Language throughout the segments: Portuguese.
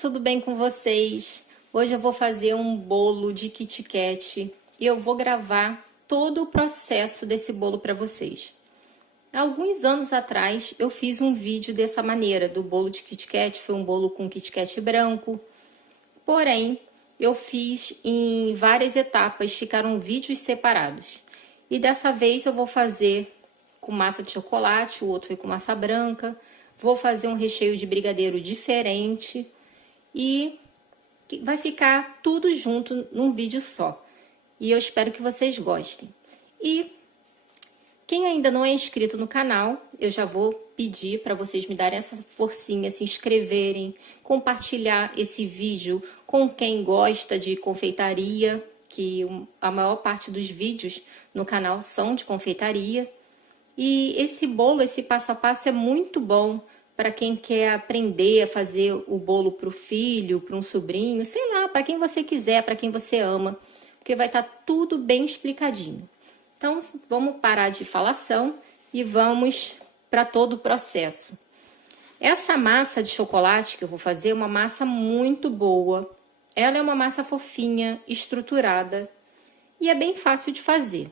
tudo bem com vocês? Hoje eu vou fazer um bolo de Kit Kat e eu vou gravar todo o processo desse bolo para vocês. Há alguns anos atrás eu fiz um vídeo dessa maneira, do bolo de Kit Kat, foi um bolo com Kit Kat branco. Porém, eu fiz em várias etapas, ficaram vídeos separados. E dessa vez eu vou fazer com massa de chocolate, o outro foi com massa branca. Vou fazer um recheio de brigadeiro diferente e vai ficar tudo junto num vídeo só. E eu espero que vocês gostem. E quem ainda não é inscrito no canal, eu já vou pedir para vocês me darem essa forcinha, se inscreverem, compartilhar esse vídeo com quem gosta de confeitaria, que a maior parte dos vídeos no canal são de confeitaria. E esse bolo, esse passo a passo é muito bom para quem quer aprender a fazer o bolo para o filho, para um sobrinho, sei lá, para quem você quiser, para quem você ama, porque vai estar tudo bem explicadinho. Então, vamos parar de falação e vamos para todo o processo. Essa massa de chocolate que eu vou fazer é uma massa muito boa. Ela é uma massa fofinha, estruturada e é bem fácil de fazer.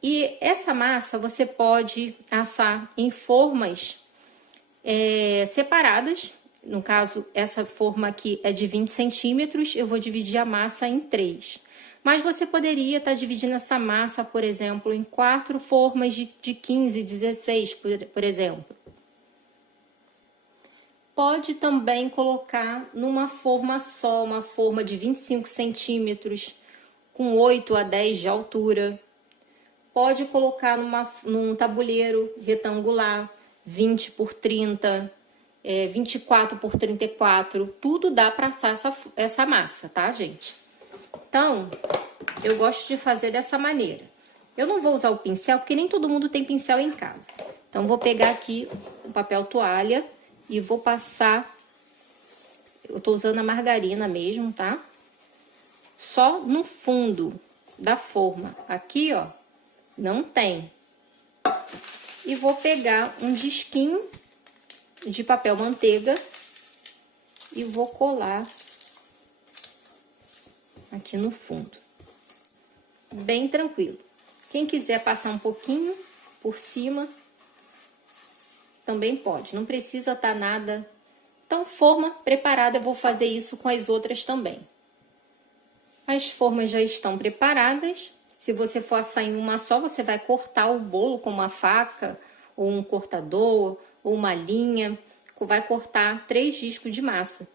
E essa massa você pode assar em formas separadas. No caso, essa forma aqui é de 20 centímetros, eu vou dividir a massa em 3. Mas você poderia estar dividindo essa massa, por exemplo, em 4 formas de 15, 16, por exemplo. Pode também colocar numa forma só, uma forma de 25 centímetros, com 8 a 10 de altura. Pode colocar num tabuleiro retangular, 20 por 30, 24 por 34, tudo dá para assar essa massa, tá, gente? Então, eu gosto de fazer dessa maneira. Eu não vou usar o pincel, porque nem todo mundo tem pincel em casa. Então, vou pegar aqui um papel toalha e vou passar, eu tô usando a margarina mesmo, tá? Só no fundo da forma. Aqui, ó, não tem. E vou pegar um disquinho de papel manteiga e vou colar aqui no fundo. Bem tranquilo. Quem quiser passar um pouquinho por cima, também pode. Não precisa estar nada. Então, forma preparada, eu vou fazer isso com as outras também. As formas já estão preparadas. Se você for assar em uma só, você vai cortar o bolo com uma faca, ou um cortador, ou uma linha. Vai cortar 3 discos de massa.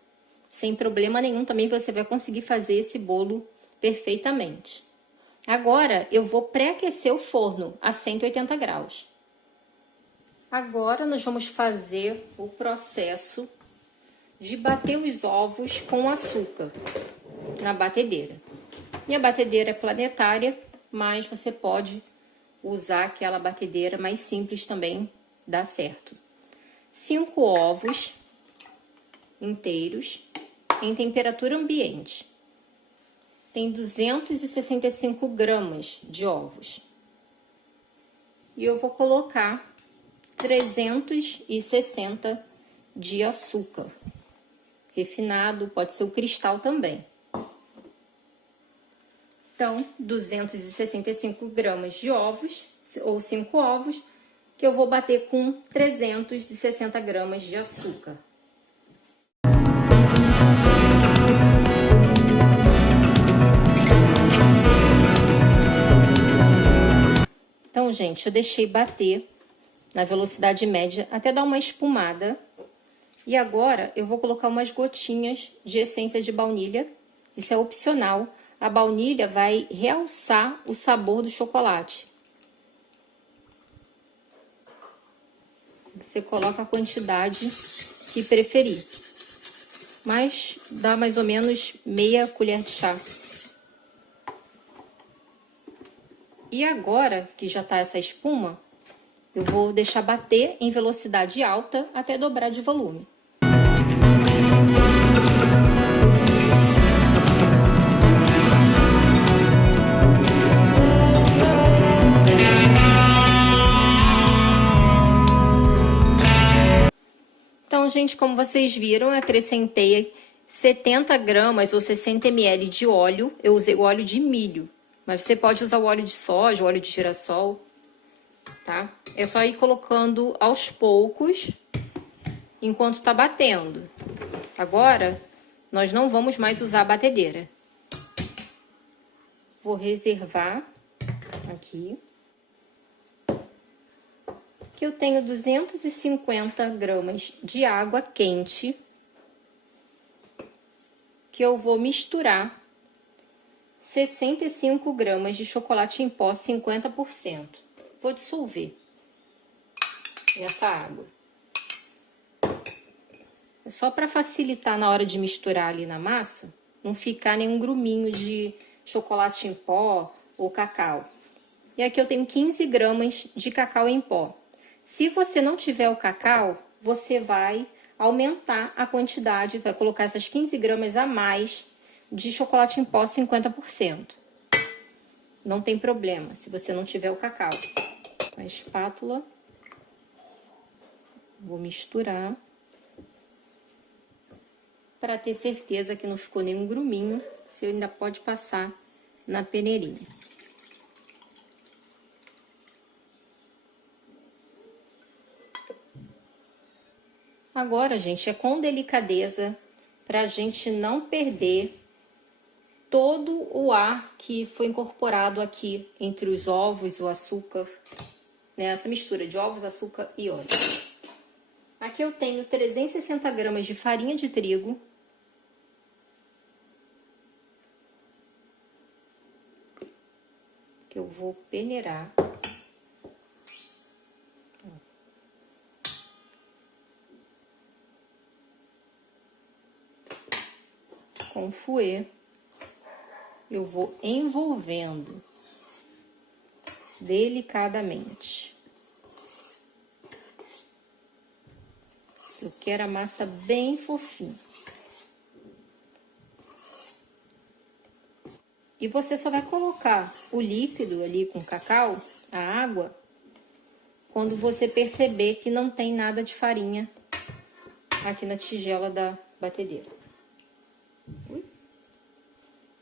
Sem problema nenhum, também você vai conseguir fazer esse bolo perfeitamente. Agora, eu vou pré-aquecer o forno a 180 graus. Agora, nós vamos fazer o processo de bater os ovos com açúcar na batedeira. Minha batedeira é planetária, mas você pode usar aquela batedeira mais simples também, dá certo. 5 ovos inteiros em temperatura ambiente. Tem 265 gramas de ovos. E eu vou colocar 360 de açúcar refinado, pode ser o cristal também. Então, 265 gramas de ovos, ou 5 ovos, que eu vou bater com 360 gramas de açúcar. Então, gente, eu deixei bater na velocidade média até dar uma espumada. E agora eu vou colocar umas gotinhas de essência de baunilha. Isso é opcional. A baunilha vai realçar o sabor do chocolate. Você coloca a quantidade que preferir. Mas dá mais ou menos meia colher de chá. E agora que já tá essa espuma, eu vou deixar bater em velocidade alta até dobrar de volume. gente, como vocês viram, eu acrescentei 70 gramas ou 60 ml de óleo. Eu usei o óleo de milho, mas você pode usar o óleo de soja, o óleo de girassol, tá? É só ir colocando aos poucos, enquanto tá batendo. Agora, nós não vamos mais usar a batedeira. Vou reservar aqui. Que eu tenho 250 gramas de água quente, que eu vou misturar 65 gramas de chocolate em pó 50%. Vou dissolver essa água. É só para facilitar na hora de misturar ali na massa, não ficar nenhum gruminho de chocolate em pó ou cacau. E aqui eu tenho 15 gramas de cacau em pó. Se você não tiver o cacau, você vai aumentar a quantidade, vai colocar essas 15 gramas a mais de chocolate em pó 50%. Não tem problema se você não tiver o cacau. Com a espátula, vou misturar para ter certeza que não ficou nenhum gruminho. Você ainda pode passar na peneirinha. Agora, gente, é com delicadeza para a gente não perder todo o ar que foi incorporado aqui entre os ovos e o açúcar, né? Essa mistura de ovos, açúcar e óleo. Aqui eu tenho 360 gramas de farinha de trigo. Que eu vou peneirar. Com fouet, eu vou envolvendo delicadamente. Eu quero a massa bem fofinha. E você só vai colocar o líquido ali com cacau, a água, quando você perceber que não tem nada de farinha aqui na tigela da batedeira.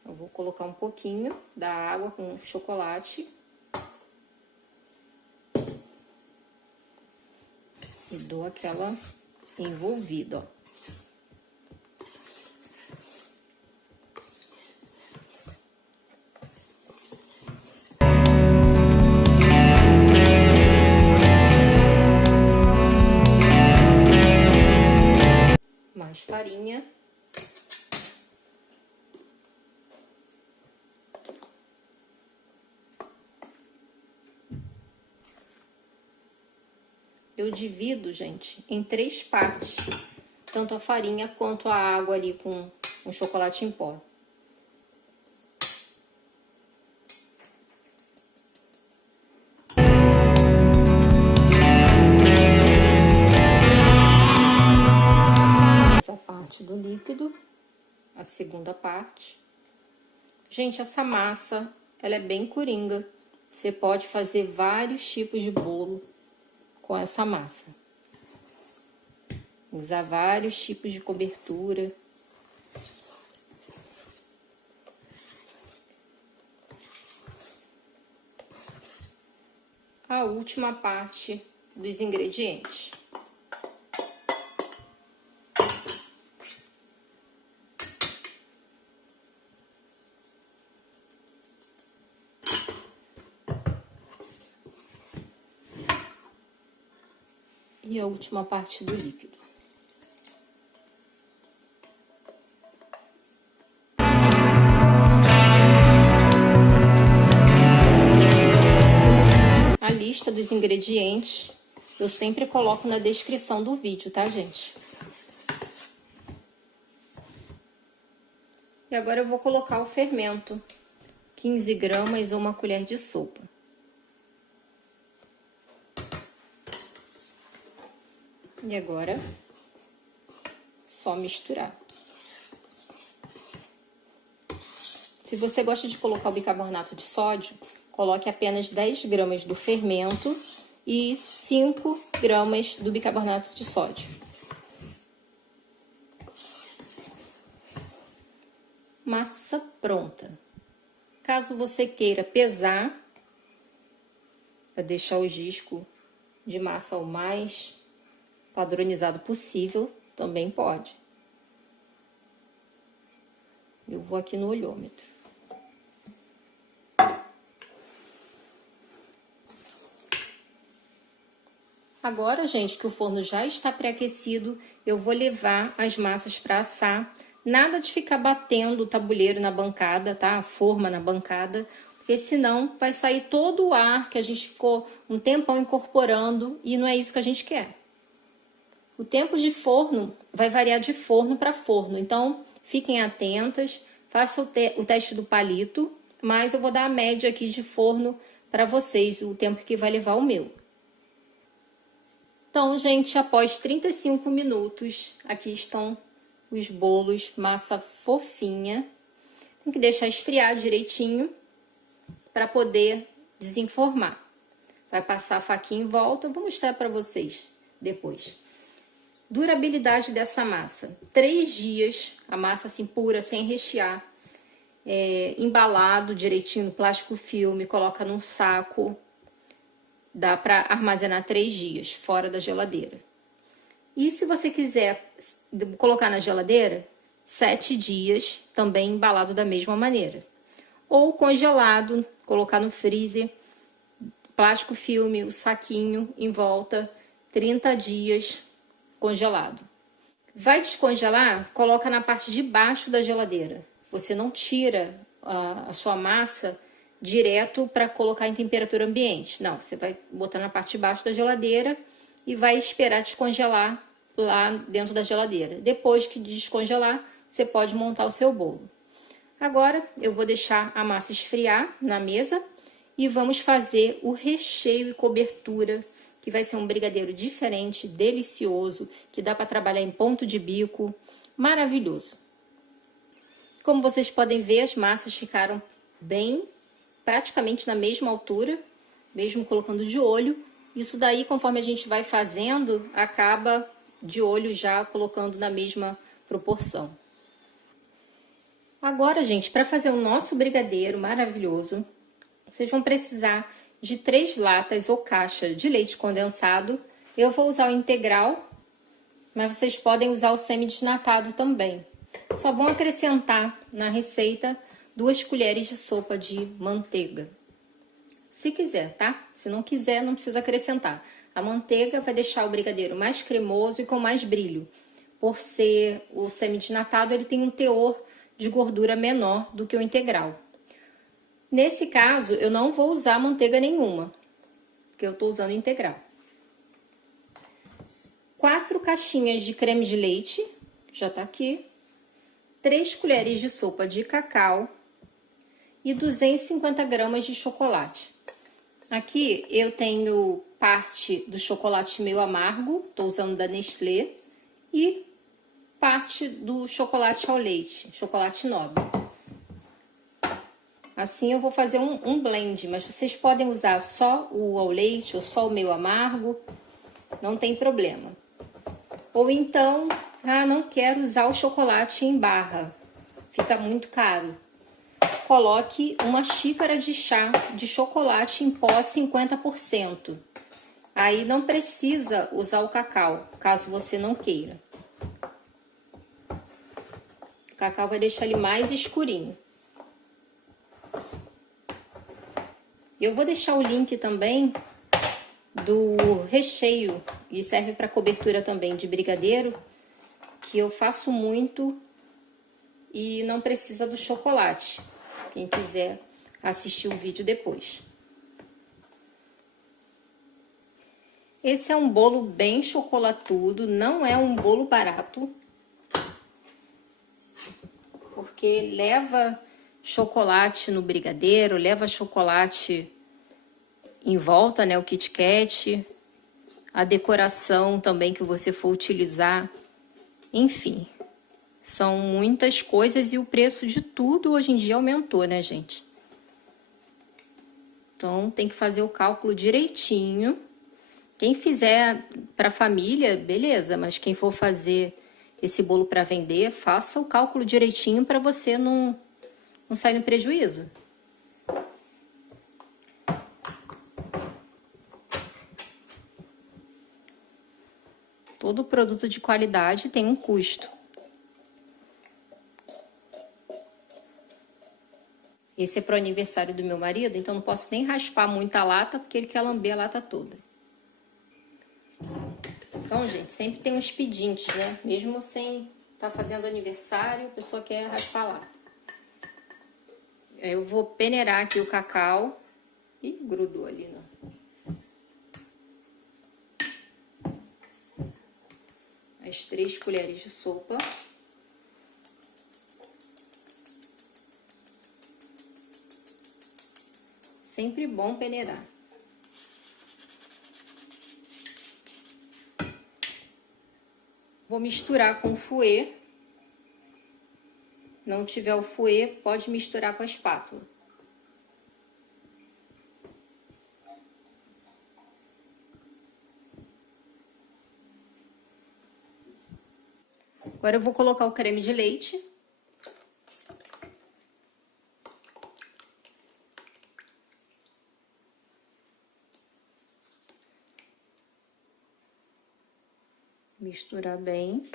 Eu vou colocar um pouquinho da água com chocolate. E dou aquela envolvida, ó. Mais farinha. Eu divido, gente, em 3 partes, tanto a farinha quanto a água ali com o chocolate em pó. Essa parte do líquido, a segunda parte. Gente, essa massa, ela é bem coringa. Você pode fazer vários tipos de bolo com essa massa. Usar vários tipos de cobertura. A última parte dos ingredientes. E a última parte do líquido. A lista dos ingredientes eu sempre coloco na descrição do vídeo, tá, gente? E agora eu vou colocar o fermento, 15 gramas ou uma colher de sopa. E agora, só misturar. Se você gosta de colocar o bicarbonato de sódio, coloque apenas 10 gramas do fermento e 5 gramas do bicarbonato de sódio. massa pronta. Caso você queira pesar, para deixar o disco de massa o mais padronizado possível, também pode. Eu vou aqui no olhômetro. Agora, gente, que o forno já está pré-aquecido, eu vou levar as massas para assar. Nada de ficar batendo o tabuleiro na bancada, tá? A forma na bancada, porque senão vai sair todo o ar que a gente ficou um tempão incorporando e não é isso que a gente quer. O tempo de forno vai variar de forno para forno, então fiquem atentas, façam o teste do palito, mas eu vou dar a média aqui de forno para vocês, o tempo que vai levar o meu. Então, gente, após 35 minutos, aqui estão os bolos, massa fofinha. Tem que deixar esfriar direitinho para poder desenformar. Vai passar a faquinha em volta, eu vou mostrar para vocês depois. Durabilidade dessa massa: 3 dias, a massa assim pura, sem rechear, embalado direitinho no plástico filme, coloca num saco. Dá para armazenar 3 dias fora da geladeira. E se você quiser colocar na geladeira, 7 dias, também embalado da mesma maneira. Ou congelado, colocar no freezer, plástico filme, o saquinho em volta, 30 dias congelado. Vai descongelar? Coloca na parte de baixo da geladeira. Você não tira a sua massa direto para colocar em temperatura ambiente. Não, você vai botar na parte de baixo da geladeira e vai esperar descongelar lá dentro da geladeira. Depois que descongelar, você pode montar o seu bolo. Agora, eu vou deixar a massa esfriar na mesa e vamos fazer o recheio e cobertura, que vai ser um brigadeiro diferente, delicioso, que dá para trabalhar em ponto de bico, maravilhoso. Como vocês podem ver, as massas ficaram praticamente na mesma altura, mesmo colocando de olho. Isso daí, conforme a gente vai fazendo, acaba de olho já colocando na mesma proporção. Agora, gente, para fazer o nosso brigadeiro maravilhoso, vocês vão precisar de 3 latas ou caixa de leite condensado. Eu vou usar o integral, mas vocês podem usar o semi-desnatado também. Só vão acrescentar na receita 2 colheres de sopa de manteiga. Se quiser, tá? Se não quiser, não precisa acrescentar. A manteiga vai deixar o brigadeiro mais cremoso e com mais brilho. Por ser o semi-desnatado, ele tem um teor de gordura menor do que o integral. Nesse caso, eu não vou usar manteiga nenhuma, porque eu tô usando integral. 4 caixinhas de creme de leite, já tá aqui. 3 colheres de sopa de cacau e 250 gramas de chocolate. Aqui eu tenho parte do chocolate meio amargo, tô usando da Nestlé, e parte do chocolate ao leite, chocolate nobre. Assim eu vou fazer um blend, mas vocês podem usar só o ao leite ou só o meio amargo, não tem problema. Ou então, não quero usar o chocolate em barra, fica muito caro. Coloque uma xícara de chá de chocolate em pó 50%. Aí não precisa usar o cacau, caso você não queira. O cacau vai deixar ele mais escurinho. Eu vou deixar o link também do recheio, e serve para cobertura também de brigadeiro, que eu faço muito e não precisa do chocolate. Quem quiser assistir o vídeo depois. Esse é um bolo bem chocolatudo, não é um bolo barato, porque leva chocolate no brigadeiro, leva chocolate em volta, né, o Kit Kat, a decoração também que você for utilizar, enfim, são muitas coisas e o preço de tudo hoje em dia aumentou, né, gente? Então, tem que fazer o cálculo direitinho. Quem fizer para família, beleza, mas quem for fazer esse bolo para vender, faça o cálculo direitinho para você não sair no prejuízo. Todo produto de qualidade tem um custo. Esse é pro aniversário do meu marido, então não posso nem raspar muito a lata, porque ele quer lamber a lata toda. Então, gente, sempre tem uns pedintes, né? Mesmo sem estar fazendo aniversário, a pessoa quer raspar a lata. Eu vou peneirar aqui o cacau. Ih, grudou ali, não. As 3 colheres de sopa. Sempre bom peneirar. Vou misturar com o fouet. Não tiver o fouet, pode misturar com a espátula. Agora eu vou colocar o creme de leite. Misturar bem.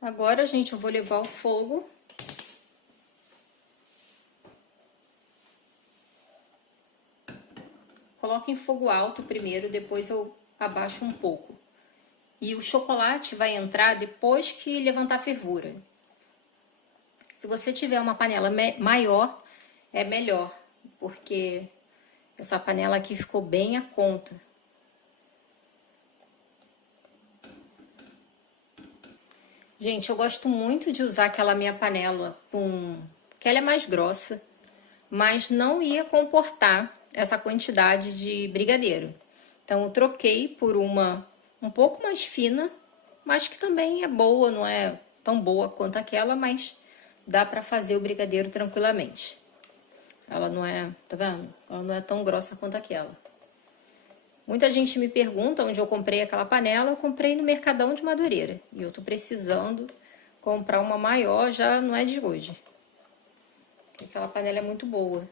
Agora, gente, eu vou levar ao fogo. Coloco em fogo alto primeiro, depois eu abaixo um pouco. E o chocolate vai entrar depois que levantar a fervura. Se você tiver uma panela maior, é melhor, porque essa panela aqui ficou bem a conta. Gente, eu gosto muito de usar aquela minha panela que ela é mais grossa, mas não ia comportar essa quantidade de brigadeiro. Então eu troquei por uma um pouco mais fina, mas que também é boa, não é tão boa quanto aquela, mas dá pra fazer o brigadeiro tranquilamente. Ela não é, tá vendo? Ela não é tão grossa quanto aquela. Muita gente me pergunta onde eu comprei aquela panela. Eu comprei no Mercadão de Madureira. E eu tô precisando comprar uma maior, já não é de hoje. Porque aquela panela é muito boa.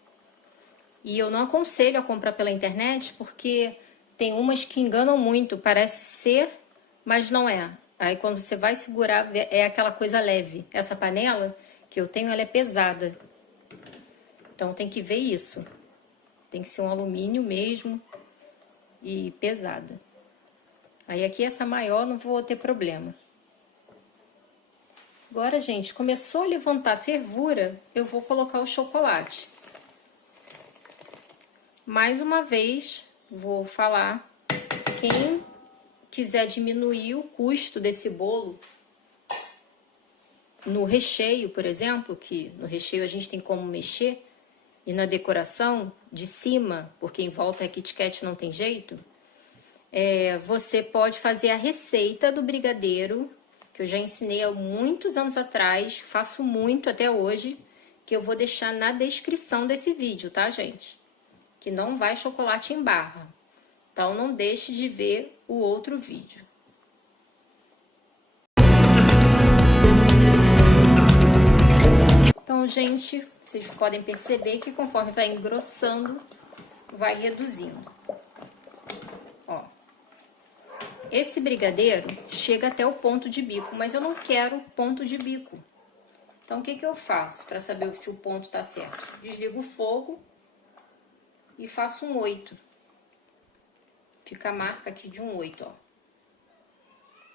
E eu não aconselho a comprar pela internet, porque tem umas que enganam muito. Parece ser, mas não é. Aí quando você vai segurar, é aquela coisa leve. Essa panela que eu tenho, ela é pesada. Então tem que ver isso. Tem que ser um alumínio mesmo e pesada. Aí aqui essa maior não vou ter problema. Agora, gente, começou a levantar a fervura, eu vou colocar o chocolate. Mais uma vez, vou falar, quem quiser diminuir o custo desse bolo, no recheio, por exemplo, que no recheio a gente tem como mexer, e na decoração de cima, porque em volta é Kit Kat, não tem jeito, você pode fazer a receita do brigadeiro, que eu já ensinei há muitos anos atrás, faço muito até hoje, que eu vou deixar na descrição desse vídeo, tá, gente? Que não vai chocolate em barra. Então, não deixe de ver o outro vídeo. Então, gente, vocês podem perceber que conforme vai engrossando, vai reduzindo. Ó. Esse brigadeiro chega até o ponto de bico, mas eu não quero ponto de bico. Então, o que eu faço para saber se o ponto tá certo? Desligo o fogo e faço um 8. Fica a marca aqui de um 8, ó.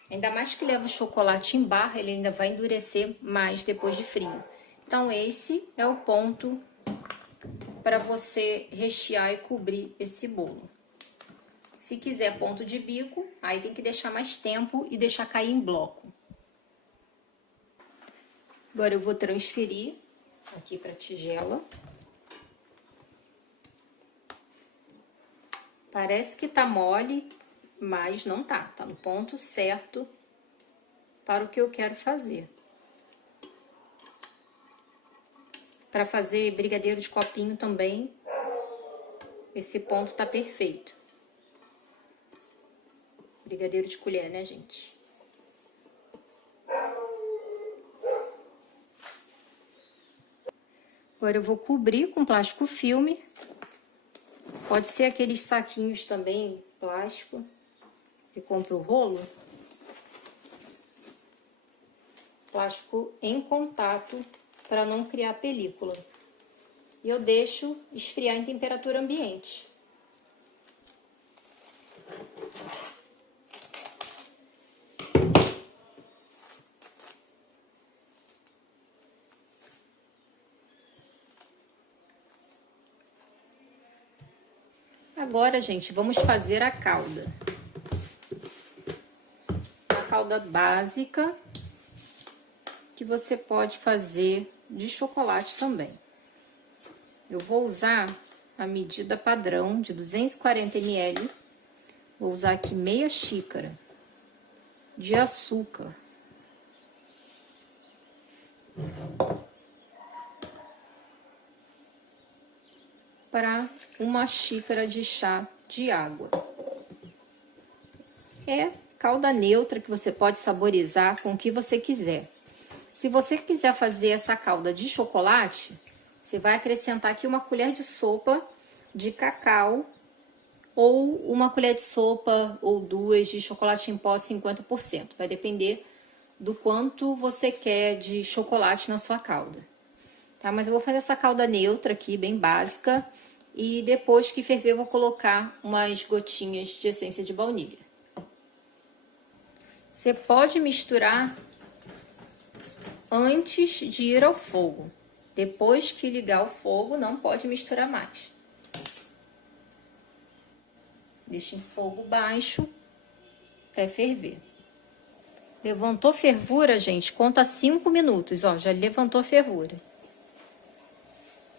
Ainda mais que leva o chocolate em barra, ele ainda vai endurecer mais depois de frio. Então, esse é o ponto para você rechear e cobrir esse bolo. Se quiser ponto de bico, aí tem que deixar mais tempo e deixar cair em bloco. Agora eu vou transferir aqui para a tigela. Parece que tá mole, mas não tá. Tá no ponto certo para o que eu quero fazer. Para fazer brigadeiro de copinho também, esse ponto tá perfeito. Brigadeiro de colher, né, gente? Agora eu vou cobrir com plástico filme. Pode ser aqueles saquinhos também, plástico, que compra o rolo. Plástico em contato para não criar película. E eu deixo esfriar em temperatura ambiente. Agora, gente, vamos fazer a calda. A calda básica, que você pode fazer de chocolate também. Eu vou usar a medida padrão de 240 ml. Vou usar aqui meia xícara de açúcar. Para uma xícara de chá de água. É calda neutra que você pode saborizar com o que você quiser. Se você quiser fazer essa calda de chocolate, você vai acrescentar aqui uma colher de sopa de cacau ou uma colher de sopa ou duas de chocolate em pó 50%. Vai depender do quanto você quer de chocolate na sua calda. Tá? Mas eu vou fazer essa calda neutra aqui, bem básica. E depois que ferver, eu vou colocar umas gotinhas de essência de baunilha. Você pode misturar antes de ir ao fogo. Depois que ligar o fogo, não pode misturar mais. Deixa em fogo baixo até ferver. Levantou fervura, gente, conta 5 minutos, ó, já levantou fervura.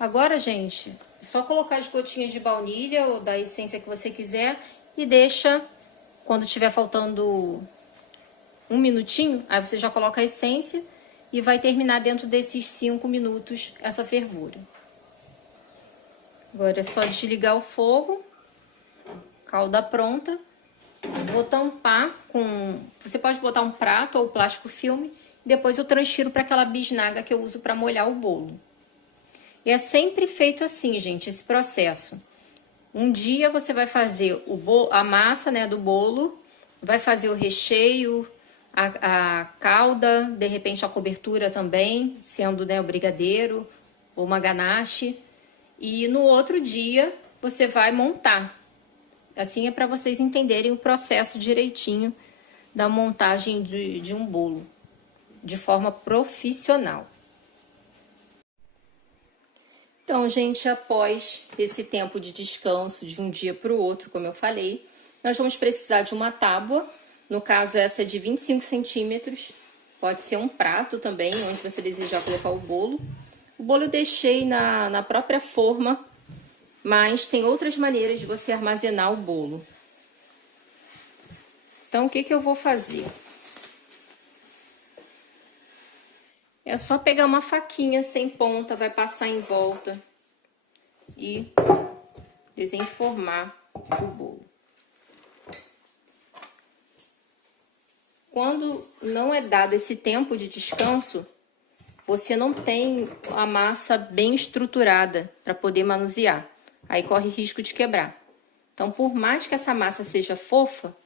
Agora, gente, é só colocar as gotinhas de baunilha ou da essência que você quiser e deixa, quando tiver faltando 1 minutinho, aí você já coloca a essência e vai terminar dentro desses 5 minutos essa fervura. Agora é só desligar o fogo, calda pronta. Vou tampar com... Você pode botar um prato ou plástico filme, depois eu transfiro para aquela bisnaga que eu uso para molhar o bolo. E é sempre feito assim, gente, esse processo. Um dia você vai fazer a massa, né, do bolo, vai fazer o recheio, a calda, de repente a cobertura também, sendo, né, o brigadeiro ou uma ganache. E no outro dia você vai montar. Assim é para vocês entenderem o processo direitinho da montagem de um bolo, de forma profissional. Então, gente, após esse tempo de descanso de um dia para o outro, como eu falei, nós vamos precisar de uma tábua. No caso, essa é de 25 centímetros. Pode ser um prato também, onde você desejar colocar o bolo. O bolo eu deixei na própria forma, mas tem outras maneiras de você armazenar o bolo. Então, o que eu vou fazer? É só pegar uma faquinha sem ponta, vai passar em volta e desenformar o bolo. Quando não é dado esse tempo de descanso, você não tem a massa bem estruturada para poder manusear. Aí corre risco de quebrar. Então, por mais que essa massa seja fofa,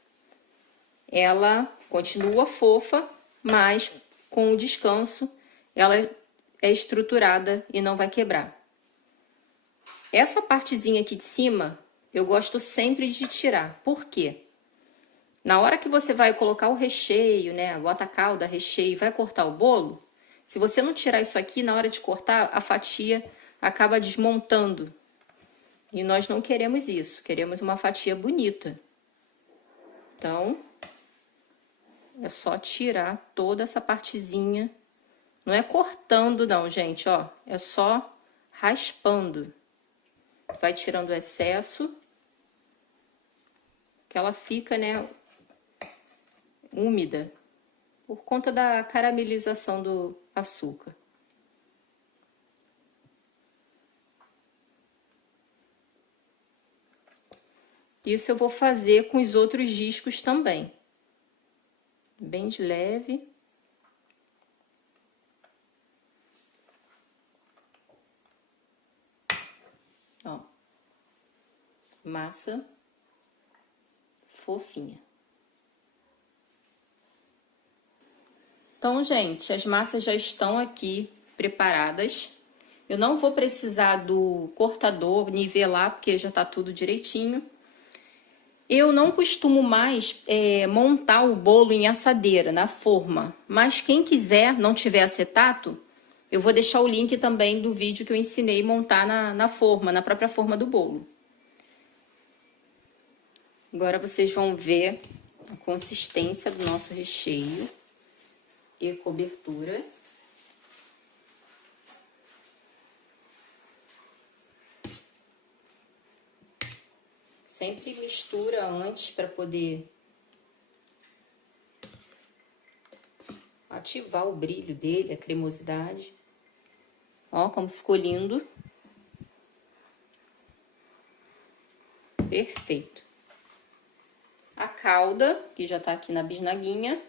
ela continua fofa, mas com o descanso ela é estruturada e não vai quebrar. Essa partezinha aqui de cima, eu gosto sempre de tirar. Por quê? Na hora que você vai colocar o recheio, né, bota a calda, recheio e vai cortar o bolo, se você não tirar isso aqui, na hora de cortar, a fatia acaba desmontando. E nós não queremos isso, queremos uma fatia bonita. Então, é só tirar toda essa partezinha. Não é cortando não, gente, ó. É só raspando. Vai tirando o excesso. Que ela fica, né, úmida. Por conta da caramelização do açúcar. Isso eu vou fazer com os outros discos também. Bem de leve. Massa fofinha. Então, gente, as massas já estão aqui preparadas. Eu não vou precisar do cortador nivelar, porque já tá tudo direitinho. Eu não costumo mais montar o bolo em assadeira, na forma. Mas quem quiser, não tiver acetato, eu vou deixar o link também do vídeo que eu ensinei a montar na forma, na própria forma do bolo. Agora vocês vão ver a consistência do nosso recheio e cobertura. Sempre mistura antes para poder ativar o brilho dele, a cremosidade. Ó, como ficou lindo. Perfeito. A calda, que já tá aqui na bisnaguinha.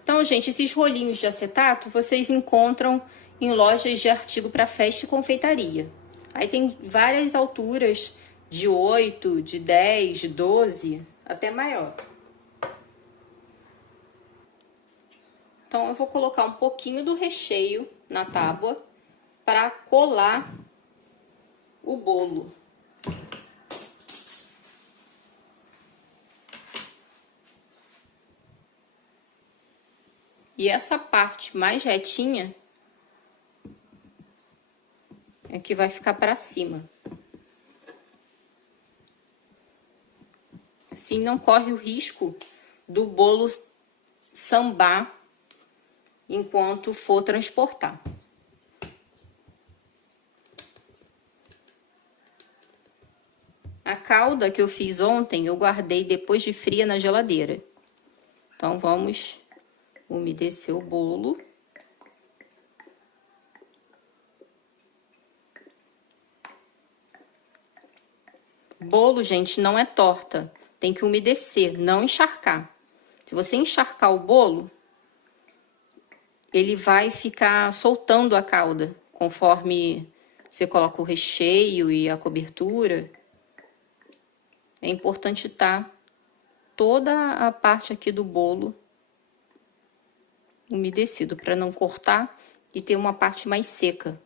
Então, gente, esses rolinhos de acetato vocês encontram em lojas de artigo para festa e confeitaria. Aí tem várias alturas, de 8, de 10, de 12, até maior. Então, eu vou colocar um pouquinho do recheio na tábua para colar o bolo. E essa parte mais retinha é que vai ficar para cima. Assim não corre o risco do bolo sambar enquanto for transportar. A calda que eu fiz ontem, eu guardei depois de fria na geladeira. Então, vamos umedecer o bolo. Bolo, gente, não é torta. Tem que umedecer, não encharcar. Se você encharcar o bolo, ele vai ficar soltando a calda, conforme você coloca o recheio e a cobertura. É importante estar toda a parte aqui do bolo umedecido, para não cortar e ter uma parte mais seca.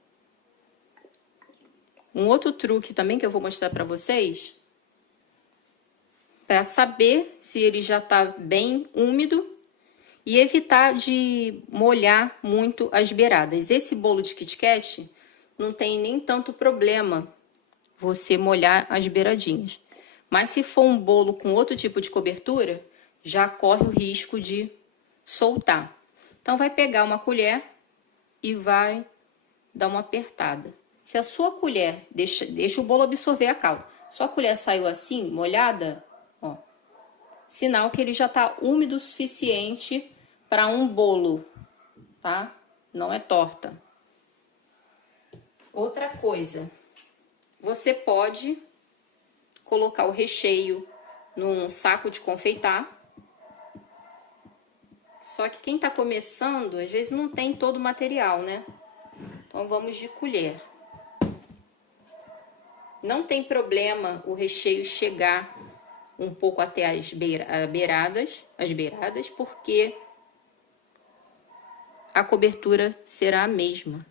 Um outro truque também que eu vou mostrar para vocês, para saber se ele já está bem úmido e evitar de molhar muito as beiradas. Esse bolo de Kit Kat não tem nem tanto problema você molhar as beiradinhas. Mas se for um bolo com outro tipo de cobertura, já corre o risco de soltar. Então, vai pegar uma colher e vai dar uma apertada. Se a sua colher deixa o bolo absorver a calda. Sua colher saiu assim, molhada, ó, sinal que ele já tá úmido o suficiente para um bolo, tá? Não é torta. Outra coisa, você pode colocar o recheio num saco de confeitar. Só que quem tá começando, às vezes não tem todo o material, né? Então, vamos de colher. Não tem problema o recheio chegar um pouco até as beiradas, porque a cobertura será a mesma.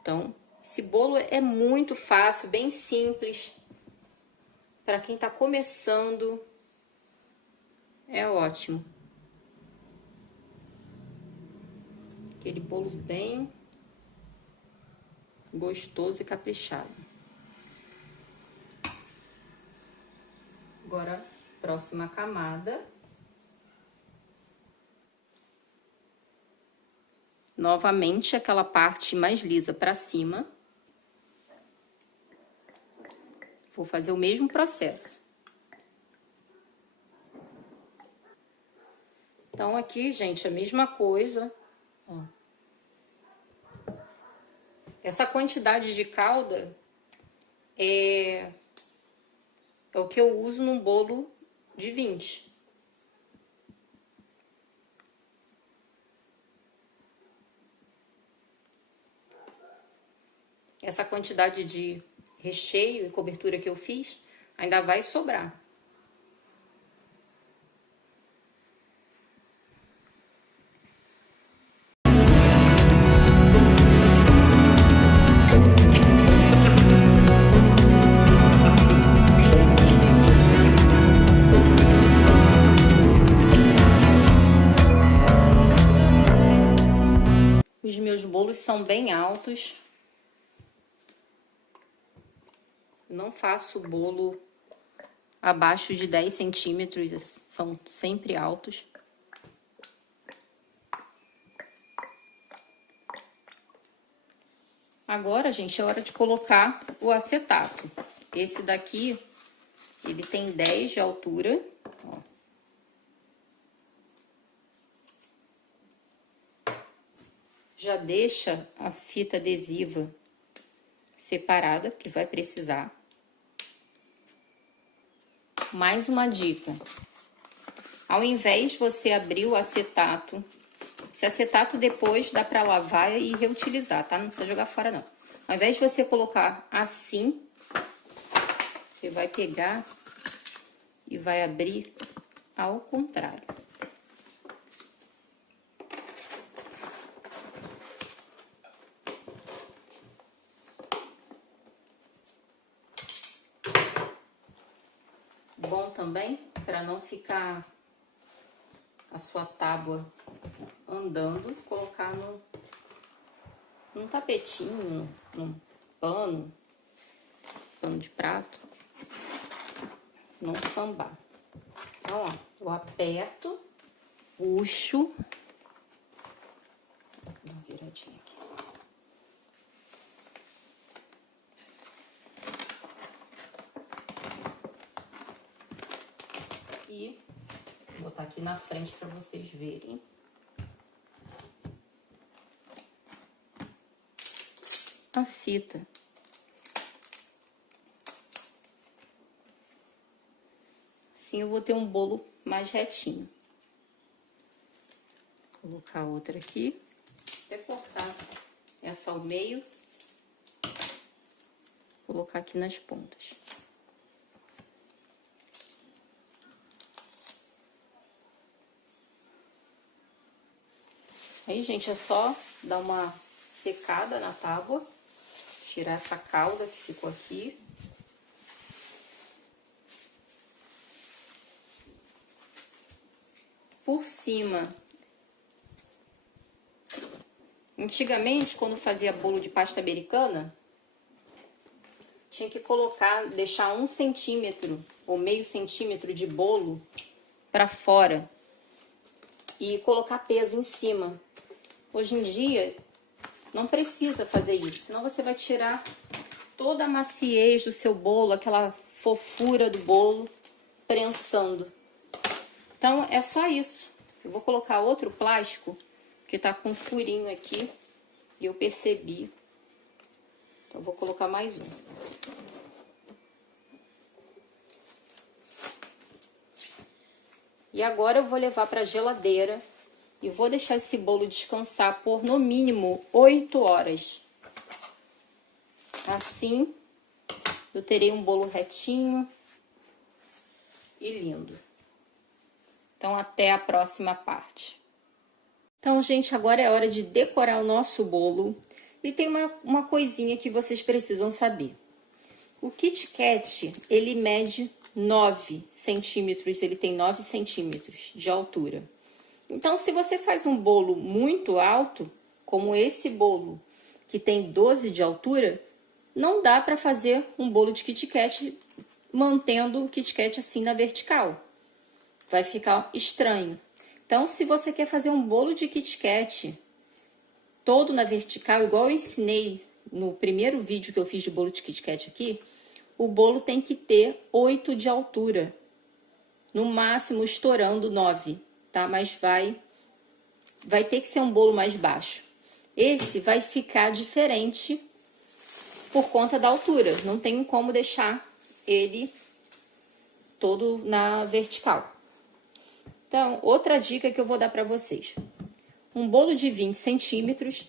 Então, esse bolo é muito fácil, bem simples. Para quem tá começando, é ótimo. Aquele bolo bem gostoso e caprichado. Agora, próxima camada. Novamente, aquela parte mais lisa para cima. Vou fazer o mesmo processo. Então, aqui, gente, a mesma coisa. Ó. Essa quantidade de calda é o que eu uso num bolo de 20. Essa quantidade de recheio e cobertura que eu fiz, ainda vai sobrar. Os meus bolos são bem altos. Não faço bolo abaixo de 10 centímetros, são sempre altos. Agora, gente, é hora de colocar o acetato. Esse daqui, ele tem 10 de altura, ó. Já deixa a fita adesiva separada, que vai precisar. Mais uma dica. Ao invés de você abrir o acetato, esse acetato depois dá para lavar e reutilizar, tá? Não precisa jogar fora, não. Ao invés de você colocar assim, você vai pegar e vai abrir ao contrário. Bom também, para não ficar a sua tábua andando, colocar num tapetinho, num pano de prato, não sambar. Então, ó, eu aperto, puxo, dá uma viradinha aqui. E vou botar aqui na frente para vocês verem. A fita. Assim eu vou ter um bolo mais retinho. Vou colocar outra aqui. Até cortar essa ao meio. Colocar aqui nas pontas. Aí, gente, é só dar uma secada na tábua, tirar essa calda que ficou aqui. Por cima, antigamente, quando fazia bolo de pasta americana, tinha que colocar, deixar 1 centímetro ou meio centímetro de bolo para fora e colocar peso em cima. Hoje em dia, não precisa fazer isso, senão você vai tirar toda a maciez do seu bolo, aquela fofura do bolo, prensando. Então, é só isso. Eu vou colocar outro plástico, que tá com um furinho aqui, e eu percebi. Então, eu vou colocar mais um. E agora eu vou levar para a geladeira e vou deixar esse bolo descansar por no mínimo 8 horas. Assim, eu terei um bolo retinho e lindo. Então, até a próxima parte. Então, gente, agora é hora de decorar o nosso bolo. E tem uma coisinha que vocês precisam saber. O Kit Kat, ele mede 9 centímetros, ele tem 9 centímetros de altura. Então, se você faz um bolo muito alto, como esse bolo, que tem 12 de altura, não dá para fazer um bolo de Kit Kat mantendo o Kit Kat assim na vertical. Vai ficar estranho. Então, se você quer fazer um bolo de Kit Kat todo na vertical, igual eu ensinei no primeiro vídeo que eu fiz de bolo de Kit Kat aqui, o bolo tem que ter 8 de altura. No máximo, estourando 9, tá? Mas vai ter que ser um bolo mais baixo. Esse vai ficar diferente por conta da altura. Não tem como deixar ele todo na vertical. Então, outra dica que eu vou dar para vocês. Um bolo de 20 centímetros,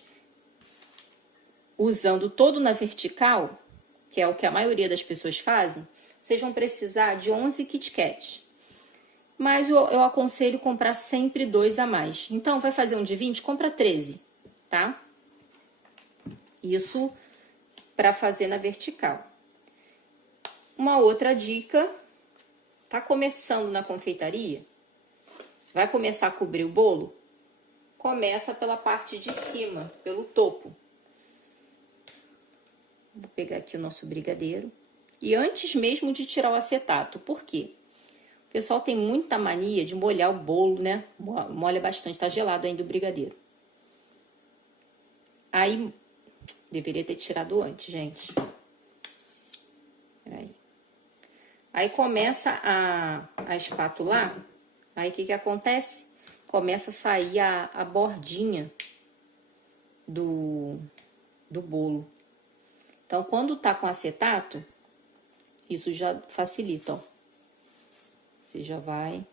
usando todo na vertical, que é o que a maioria das pessoas fazem, vocês vão precisar de 11 Kit Kats. Mas eu aconselho comprar sempre 2 a mais. Então, vai fazer um de 20, compra 13, tá? Isso para fazer na vertical. Uma outra dica, tá começando na confeitaria? Vai começar a cobrir o bolo? Começa pela parte de cima, pelo topo. Vou pegar aqui o nosso brigadeiro. E antes mesmo de tirar o acetato, por quê? O pessoal tem muita mania de molhar o bolo, né? Molha bastante, tá gelado ainda o brigadeiro. Aí, deveria ter tirado antes, gente. Peraí. Aí começa a espatular, aí o que acontece? Começa a sair a bordinha do bolo. Então, quando tá com acetato, isso já facilita, ó. Você já vai...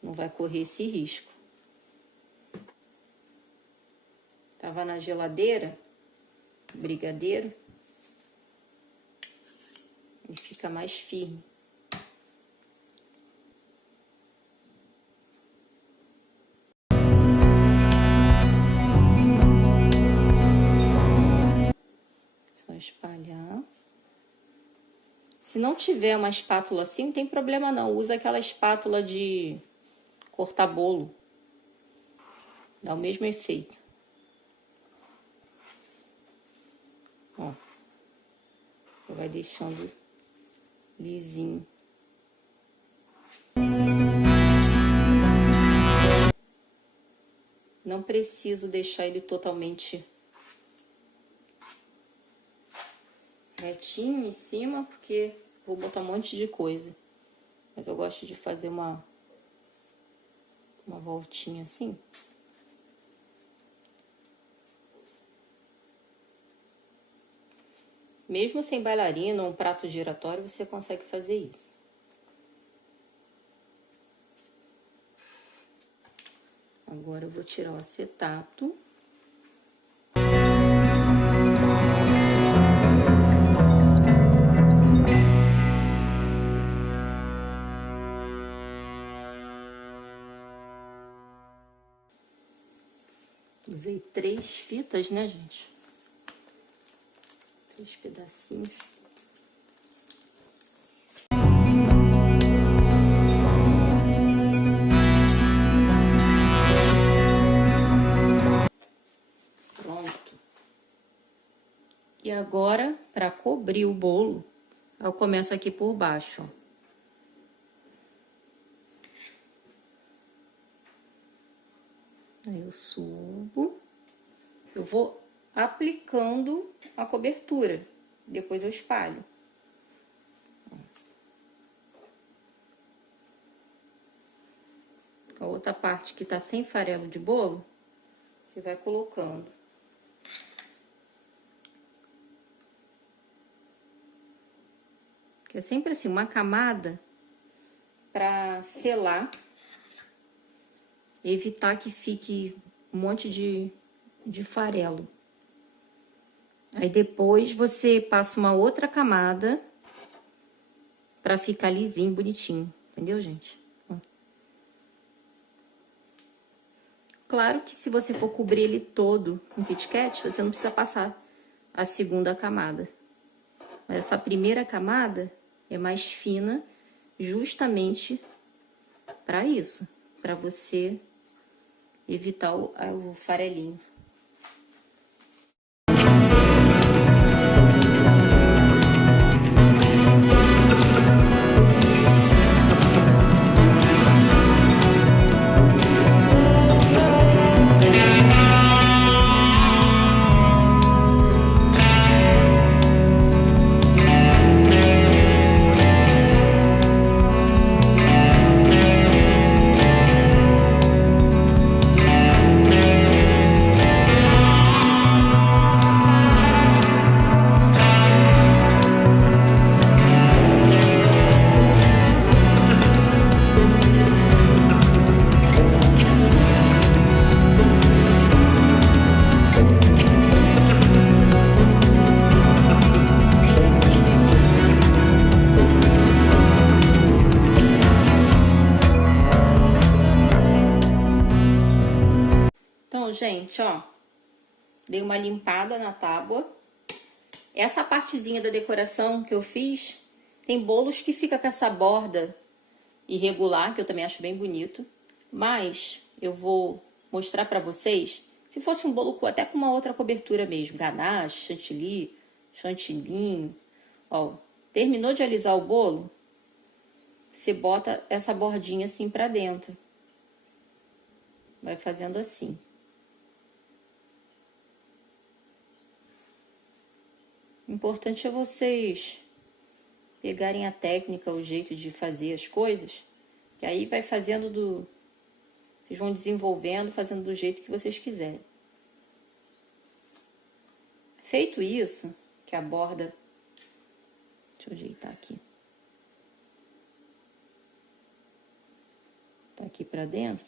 Não vai correr esse risco. Tava na geladeira, brigadeiro, e fica mais firme. Só espalhar. Se não tiver uma espátula assim, não tem problema não. Usa aquela espátula de cortar bolo. Dá o mesmo efeito. Ó. Vai deixando lisinho. Não preciso deixar ele totalmente retinho em cima, porque vou botar um monte de coisa. Mas eu gosto de fazer uma voltinha assim. Mesmo sem bailarina ou um prato giratório, você consegue fazer isso. Agora eu vou tirar o acetato. Usei 3 fitas, né, gente? 3 pedacinhos. Pronto. E agora, para cobrir o bolo, eu começo aqui por baixo, ó. Aí eu subo, eu vou aplicando a cobertura, depois eu espalho. A outra parte que tá sem farelo de bolo, você vai colocando. Que é sempre assim, uma camada pra selar. Evitar que fique um monte de farelo. Aí depois você passa uma outra camada pra ficar lisinho, bonitinho. Entendeu, gente? Claro que se você for cobrir ele todo com Kit Kat, você não precisa passar a segunda camada. Mas essa primeira camada é mais fina justamente para isso. Para você evitar o farelinho. gente, ó, dei uma limpada na tábua. Essa partezinha da decoração que eu fiz, tem bolos que fica com essa borda irregular, que eu também acho bem bonito. Mas eu vou mostrar pra vocês, se fosse um bolo até com uma outra cobertura mesmo, ganache, chantilly, chantilly. Ó, terminou de alisar o bolo, você bota essa bordinha assim pra dentro. Vai fazendo assim. O importante é vocês pegarem a técnica, o jeito de fazer as coisas, que aí vai fazendo vocês vão desenvolvendo, fazendo do jeito que vocês quiserem. Feito isso, que a borda... Deixa eu ajeitar aqui. Tá aqui pra dentro.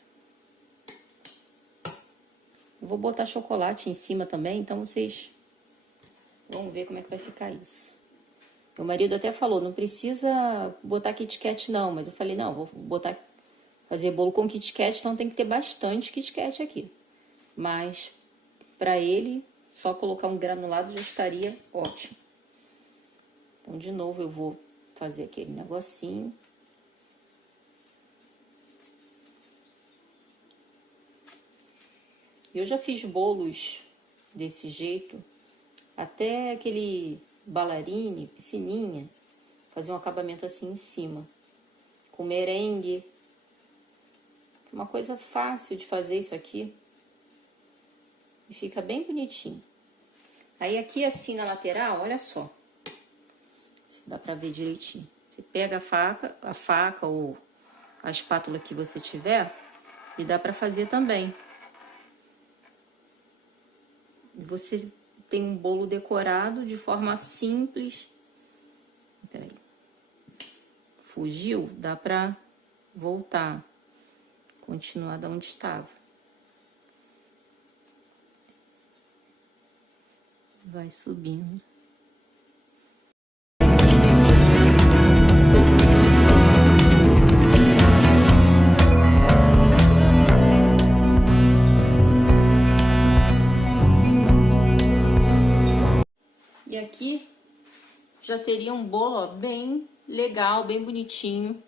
Eu vou botar chocolate em cima também, então vocês vão ver como é que vai ficar isso. Meu marido até falou, não precisa botar Kit Kat não, mas eu falei, não, vou botar, fazer bolo com Kit Kat, então tem que ter bastante Kit Kat aqui. Mas, pra ele, só colocar um granulado já estaria ótimo. Então, de novo, eu vou fazer aquele negocinho. Eu já fiz bolos desse jeito, até aquele bailarine, piscininha, fazer um acabamento assim em cima, com merengue. Uma coisa fácil de fazer isso aqui. E fica bem bonitinho. Aí aqui assim na lateral, olha só. Se dá pra ver direitinho. Você pega a faca ou a espátula que você tiver e dá pra fazer também. Você tem um bolo decorado de forma simples. Peraí. Fugiu? Dá pra voltar. Continuar da onde estava. Vai subindo. E aqui já teria um bolo, ó, bem legal, bem bonitinho,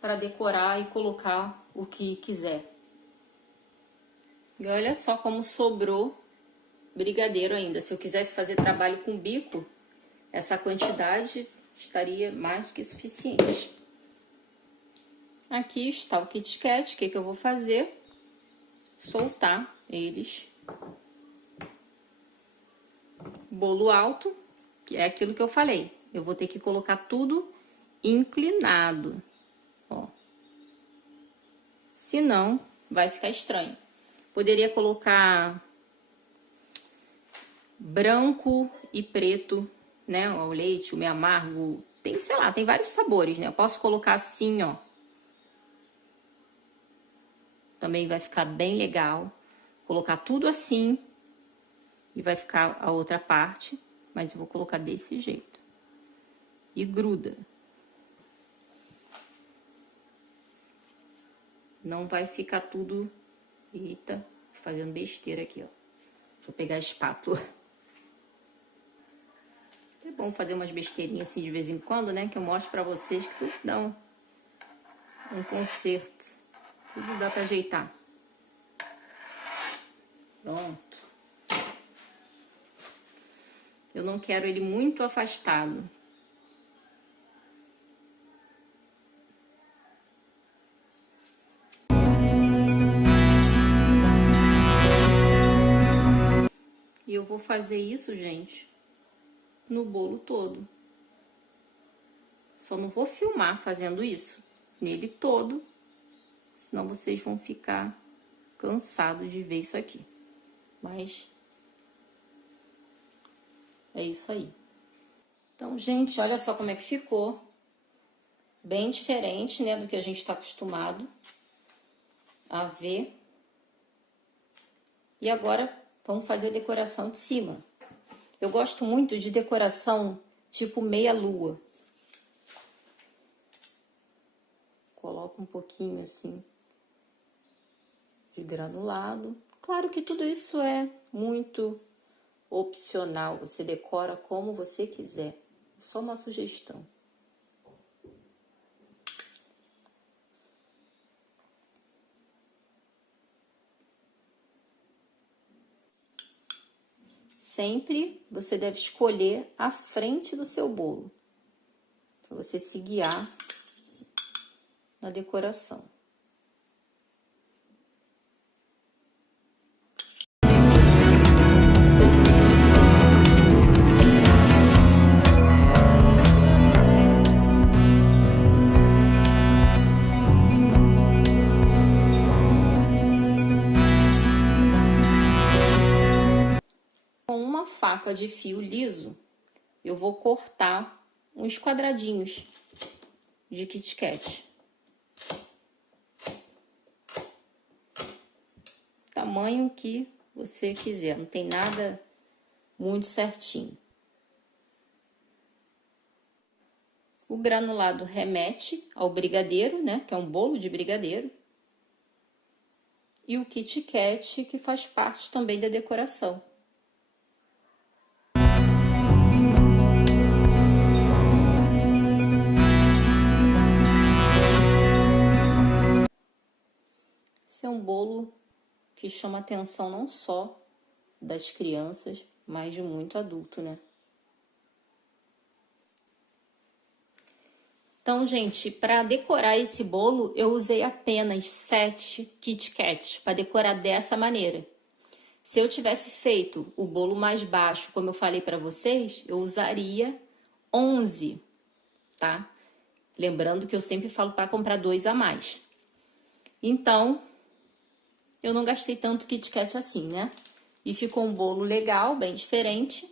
para decorar e colocar o que quiser. E olha só como sobrou brigadeiro ainda. Se eu quisesse fazer trabalho com bico, essa quantidade estaria mais que suficiente. Aqui está o Kit Kat. O que eu vou fazer? Soltar eles. Bolo alto, que é aquilo que eu falei. Eu vou ter que colocar tudo inclinado, ó. Senão, vai ficar estranho. Poderia colocar branco e preto, né? O leite, o meio amargo. Tem, sei lá, tem vários sabores, né? Eu posso colocar assim, ó. Também vai ficar bem legal. Colocar tudo assim. E vai ficar a outra parte. Mas eu vou colocar desse jeito. E gruda. Não vai ficar tudo... Eita, fazendo besteira aqui, ó. Deixa eu pegar a espátula. É bom fazer umas besteirinhas assim de vez em quando, né? Que eu mostro pra vocês que tudo dá um conserto. Tudo dá pra ajeitar. Pronto. Eu não quero ele muito afastado. E eu vou fazer isso, gente, no bolo todo. Só não vou filmar fazendo isso nele todo, senão vocês vão ficar cansados de ver isso aqui. Mas é isso aí. Então, gente, olha só como é que ficou. Bem diferente, né, do que a gente tá acostumado a ver. E agora, vamos fazer a decoração de cima. Eu gosto muito de decoração tipo meia-lua. Coloco um pouquinho assim de granulado. Claro que tudo isso é muito opcional, você decora como você quiser. Só uma sugestão. Sempre você deve escolher a frente do seu bolo, para você se guiar na decoração. Com uma faca de fio liso, eu vou cortar uns quadradinhos de Kit Kat. Tamanho que você quiser, não tem nada muito certinho. O granulado remete ao brigadeiro, né, que é um bolo de brigadeiro. E o Kit Kat, que faz parte também da decoração. Esse é um bolo que chama a atenção não só das crianças, mas de muito adulto, né? Então, gente, para decorar esse bolo, eu usei apenas 7 Kit Kats para decorar dessa maneira. Se eu tivesse feito o bolo mais baixo, como eu falei para vocês, eu usaria 11, tá? Lembrando que eu sempre falo para comprar 2 a mais. Então, eu não gastei tanto Kit Kat assim, né? E ficou um bolo legal, bem diferente.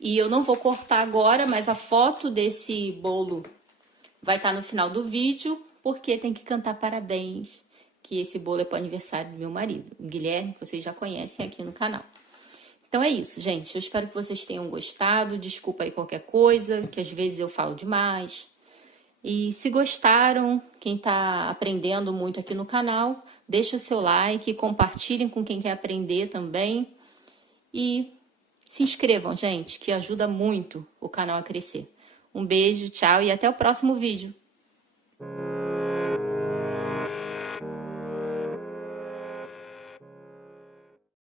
E eu não vou cortar agora, mas a foto desse bolo vai estar no final do vídeo, porque tem que cantar parabéns, que esse bolo é para o aniversário do meu marido, o Guilherme, que vocês já conhecem aqui no canal. Então é isso, gente. Eu espero que vocês tenham gostado. Desculpa aí qualquer coisa, que às vezes eu falo demais. E se gostaram, quem está aprendendo muito aqui no canal, deixa o seu like, compartilhem com quem quer aprender também. E se inscrevam, gente, que ajuda muito o canal a crescer. Um beijo, tchau e até o próximo vídeo.